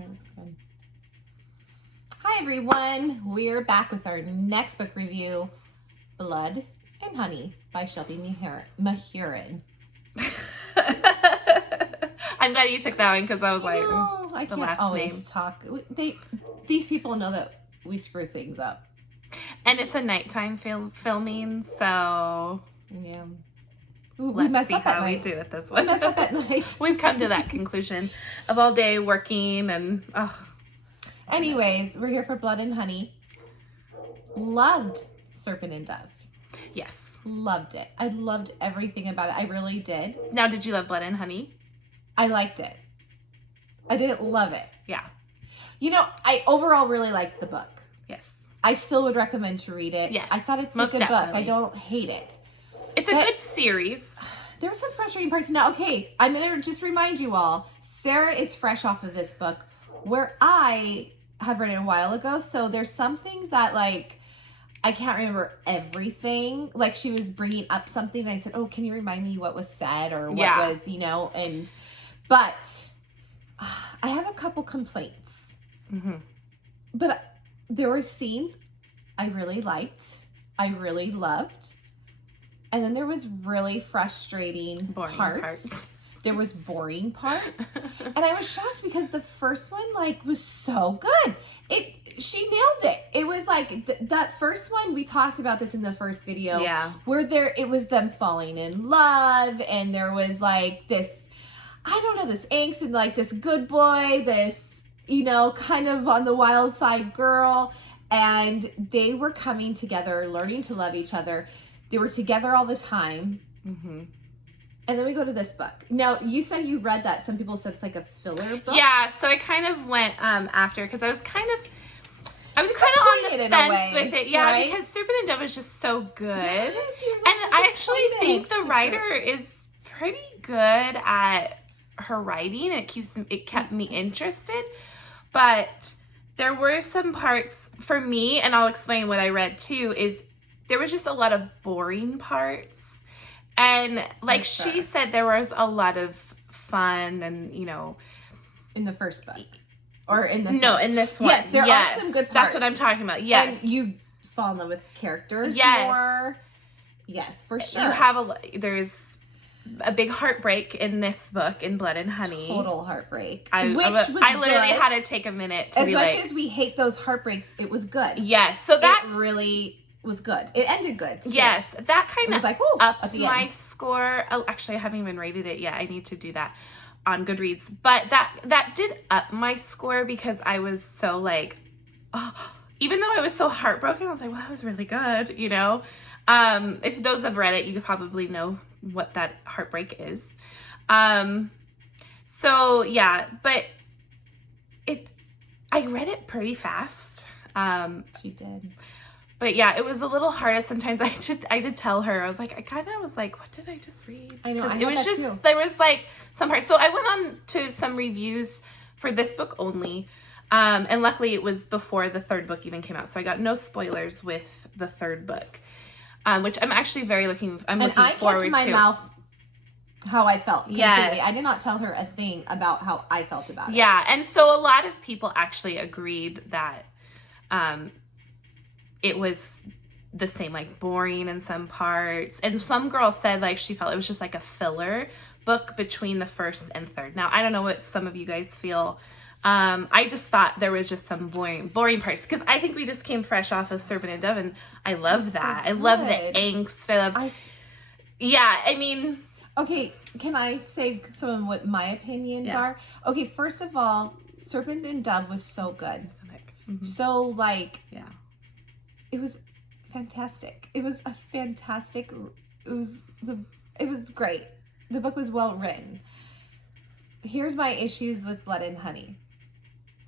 her looks good. Hi everyone, we're back with our next book review, Blood and Honey by Shelby Mahurin. I'm glad you took that one because I was like, I can't always talk. These people know that we screw things up. And it's a nighttime filming, so yeah. Ooh, let's see how we do it this way. We mess up at night. We've come to that conclusion of all day working and Anyways, we're here for Blood and Honey. Loved Serpent and Dove. Yes. Loved it. I loved everything about it. I really did. Now, did you love Blood and Honey? I liked it. I didn't love it. Yeah. You know, I overall really liked the book. Yes. I still would recommend to read it. Yes. I thought it's a good book. I don't hate it. It's a good series. There were some frustrating parts. Now, okay, I'm going to just remind you all, Sarah is fresh off of this book where I have read it a while ago. So there's some things that, like, I can't remember everything. Like, she was bringing up something and I said, oh, can you remind me what was said or what was, you know, but I have a couple complaints. Mm-hmm. But there were scenes I really liked. I really loved. And then there was really frustrating parts. There was boring parts. And I was shocked because the first one, like, was so good. She nailed it. It was like that first one, we talked about this in the first video. Yeah. Where it was them falling in love. And there was like this, I don't know, this angst and like this good boy, this, you know, kind of on the wild side girl. And they were coming together, learning to love each other. They were together all the time. Mm-hmm. And then we go to this book. Now, you said you read that. Some people said it's like a filler book. Yeah, so I kind of went after because I was kind of on the fence with it. Yeah, right? Because Serpent and Dove is just so good. Yes, and I actually think the writer is pretty good at her writing. It kept me interested. But there were some parts for me, and I'll explain what I read too, is there was just a lot of boring parts. And like she said, there was a lot of fun and, you know. In the first book. Or in this one. No, in this one. Yes, there are some good parts. That's what I'm talking about. Yes. And you fall in love with characters more. Yes, for sure. You have there's a big heartbreak in this book, in Blood and Honey. Total heartbreak. I literally had to take a minute to be like. As much as we hate those heartbreaks, it was good. Yes. So that really was good. It ended good. Too. Yes. That kind of like, ups my score. Oh, actually, I haven't even rated it yet. I need to do that on Goodreads. But that did up my score because I was so like, even though I was so heartbroken, I was like, well, that was really good, you know? If those have read it, you could probably know what that heartbreak is. So yeah, but I read it pretty fast. She did. But yeah, it was a little hard. Sometimes I did tell her, I was like, what did I just read? I know. It was just, too. There was like some parts. So I went on to some reviews for this book only. And luckily it was before the third book even came out. So I got no spoilers with the third book, which I'm actually looking forward to. And I kept my mouth how I felt. Yes. I did not tell her a thing about how I felt about it. Yeah. And so a lot of people actually agreed that, it was the same, like boring in some parts. And some girl said like she felt it was just like a filler book between the first and third. Now, I don't know what some of you guys feel. I just thought there was just some boring parts because I think we just came fresh off of Serpent and Dove and I love that. I love the angst. I mean. Okay, can I say some of what my opinions are? Okay, first of all, Serpent and Dove was so good. Mm-hmm. So like. Yeah. It was fantastic. It was great. The book was well written. Here's my issues with Blood and Honey.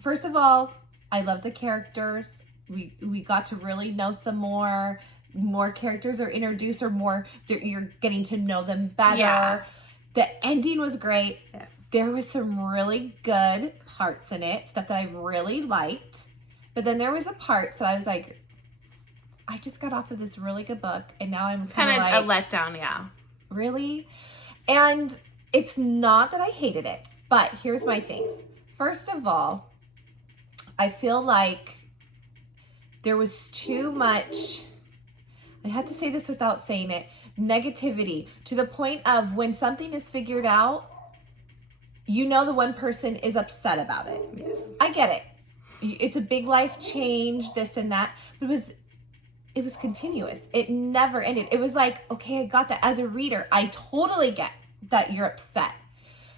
First of all, I love the characters. We got to really know some more characters are introduced or you're getting to know them better. Yeah. The ending was great. Yes. There was some really good parts in it, stuff that I really liked. But then there was a part that I was like, I just got off of this really good book, and now I'm kind of like... a letdown, yeah. Really? And it's not that I hated it, but here's my things. First of all, I feel like there was too much, I have to say this without saying it, negativity to the point of when something is figured out, the one person is upset about it. Yes. I get it. It's a big life change, this and that. But it was continuous. It never ended. It was like, okay, I got that. As a reader, I totally get that you're upset.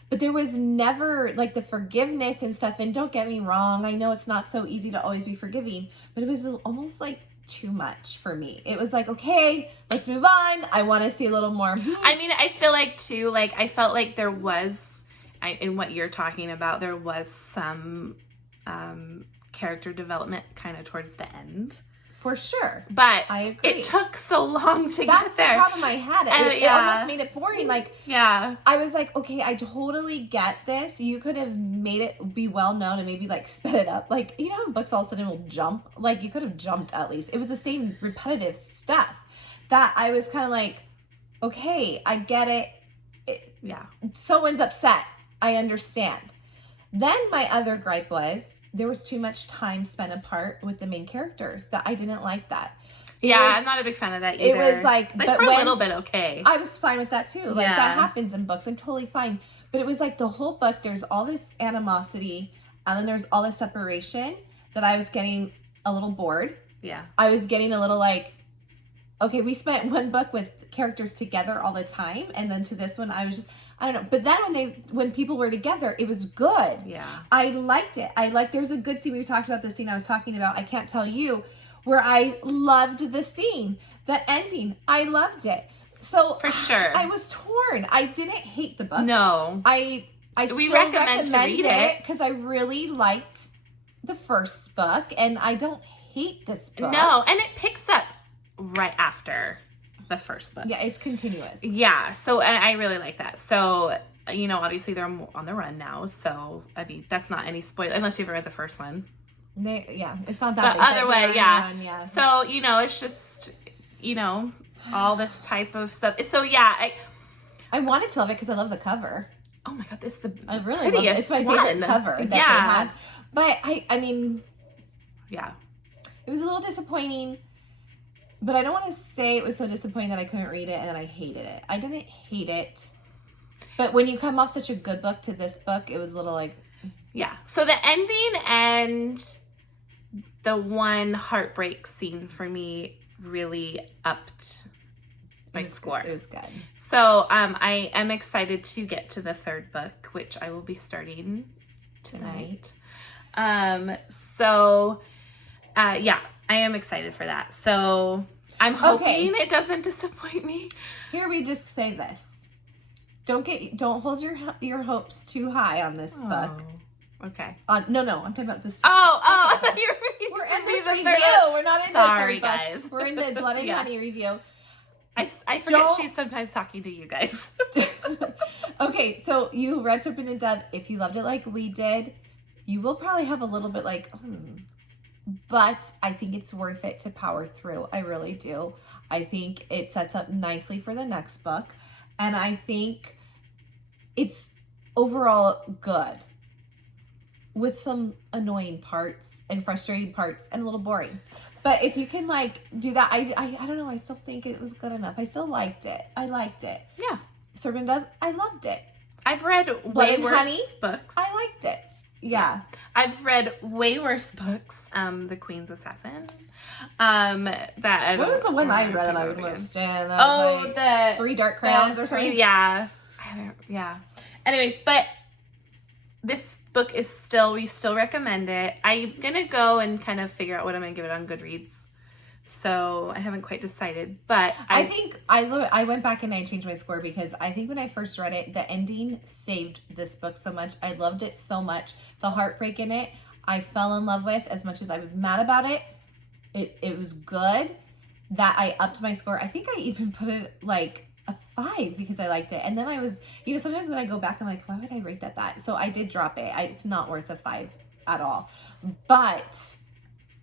But there was never like the forgiveness and stuff. And don't get me wrong, I know it's not so easy to always be forgiving, but it was almost like too much for me. It was like, okay, let's move on. I want to see a little more. I mean, I feel like too, like I felt like there was, in what you're talking about, there was some character development kind of towards the end. For sure. But I agree. It took so long to That's get there. That's the problem I had. It almost made it boring. Like, yeah. I was like, okay, I totally get this. You could have made it be well known and maybe like sped it up. Like, you know how books all of a sudden will jump? Like, you could have jumped at least. It was the same repetitive stuff that I was kind of like, okay, I get it. Yeah. Someone's upset. I understand. Then my other gripe was there was too much time spent apart with the main characters that I didn't like that. I'm not a big fan of that either. It was like but for a little bit, okay. I was fine with that too. Like that happens in books. I'm totally fine. But it was like the whole book, there's all this animosity and then there's all this separation that I was getting a little bored. Yeah. I was getting a little like, okay, we spent one book with characters together all the time. And then to this one, I was just, I don't know. But then when people were together, it was good. Yeah. I liked it. There's a good scene. We talked about the scene I was talking about. I can't tell you, where I loved the scene, the ending. I loved it. So for sure, I was torn. I didn't hate the book. No, I we still recommend to read it because I really liked the first book, and I don't hate this book. No, and it picks up right after the first book. Yeah, it's continuous. Yeah, so I really like that. So, obviously they're on the run now. So, I mean, that's not any spoiler unless you've read the first one. It's not that big. Other way, yeah. So, it's just, all this type of stuff. So, yeah. I wanted to love it because I love the cover. Oh my God, this is the I really love it. It's my favorite cover that they had. But I mean, yeah, it was a little disappointing. But I don't want to say it was so disappointing that I couldn't read it and then I hated it. I didn't hate it. But when you come off such a good book to this book, it was a little like... Yeah. So the ending and the one heartbreak scene for me really upped my score. It was good. So I am excited to get to the third book, which I will be starting tonight. I am excited for that. So I'm hoping it doesn't disappoint me. Here we just say this. Don't hold your hopes too high on this book. Okay. No, I'm talking about this. I thought we're in this review. We're not in the third guys. book. We're in the Blood and Honey review. I forget she's sometimes talking to you guys. Okay, so you read Serpent Dove. If you loved it like we did, you will probably have a little bit like, but I think it's worth it to power through. I really do. I think it sets up nicely for the next book. And I think it's overall good with some annoying parts and frustrating parts and a little boring. But if you can do that, I don't know. I still think it was good enough. I still liked it. I liked it. Yeah. Serpent Dove, I loved it. I've read way worse books. I liked it. Yeah. I've read way worse books. The Queen's Assassin. What was the one I read that I would understand? The 3 Dark Crowns or something? Yeah. Anyways, but this book is we still recommend it. I'm going to go and kind of figure out what I'm going to give it on Goodreads. So I haven't quite decided, but I think I went back and I changed my score because I think when I first read it, the ending saved this book so much. I loved it so much. The heartbreak in it, I fell in love with as much as I was mad about it. It was good that I upped my score. I think I even put it like a 5 because I liked it. And then I was, sometimes when I go back, I'm like, why would I rate that? So I did drop it. It's not worth a 5 at all. But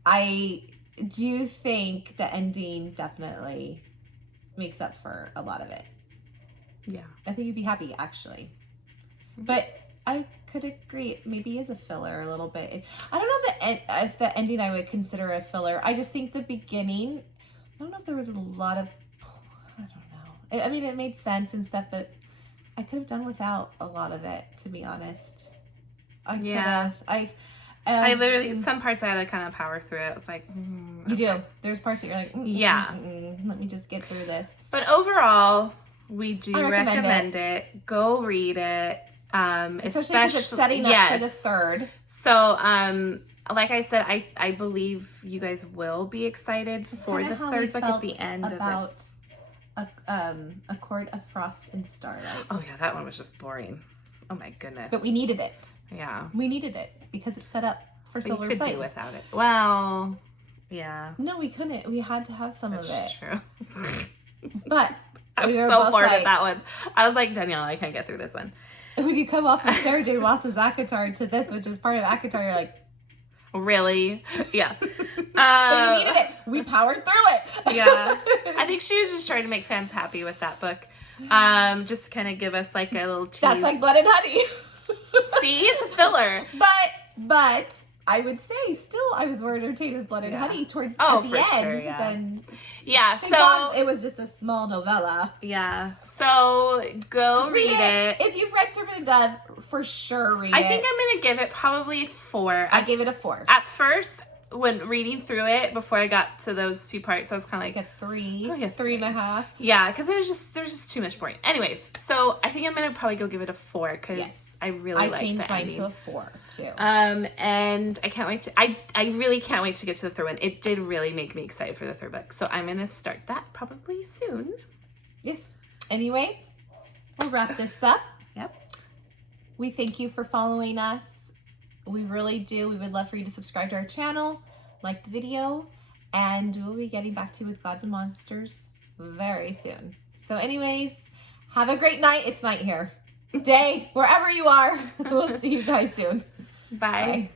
I do think the ending definitely makes up for a lot of it. Yeah. I think you'd be happy, actually. But I could agree. It maybe is a filler a little bit. I don't know if the ending I would consider a filler. I just think the beginning, I don't know if there was a lot of, I don't know. I mean, it made sense and stuff, but I could have done without a lot of it, to be honest. I literally, some parts I had to kind of power through it. I was like, you do. There's parts that you're like, yeah. Let me just get through this. But overall, we do recommend it. Go read it. Especially because it's setting up for the third. So, like I said, I believe you guys will be excited for the third book at the end of this. A Court of Frost and Starlight. Oh yeah, that one was just boring. Oh my goodness. But we needed it. Yeah. We needed it because it's set up for Silver Flames. We could do without it. Well, yeah. No, we couldn't. We had to have some of it. That's true. But I'm so bored at that one. I was like, Danielle, I can't get through this one. When you come off of Sarah J. Maas's ACOTAR to this, which is part of ACOTAR, you're like, really? Yeah. But you needed it. We powered through it. Yeah. I think she was just trying to make fans happy with that book. Just to kind of give us like a little tease. That's like Blood and Honey. See, it's a filler. But I would say still I was more entertained with Blood and Honey towards at the end than so God, it was just a small novella. Yeah. So go read it. If you've read Serpent Dove, for sure read it. I think I'm gonna give it probably 4. I gave it a 4. At first, when reading through it before I got to those 2 parts, I was kind of like a 3. Oh, yeah, 3.5. Yeah, because there was just too much boring. Anyways, so I think I'm gonna probably go give it a 4 because I really like the ending. I changed mine to a 4 too. And I can't wait to. I really can't wait to get to the third one. It did really make me excited for the third book, so I'm gonna start that probably soon. Yes. Anyway, we'll wrap this up. Yep. We thank you for following us. We really do. We would love for you to subscribe to our channel, like the video, and we'll be getting back to you with Gods and Monsters very soon. So anyways, have a great night. It's night here. Day, wherever you are. We'll see you guys soon. Bye.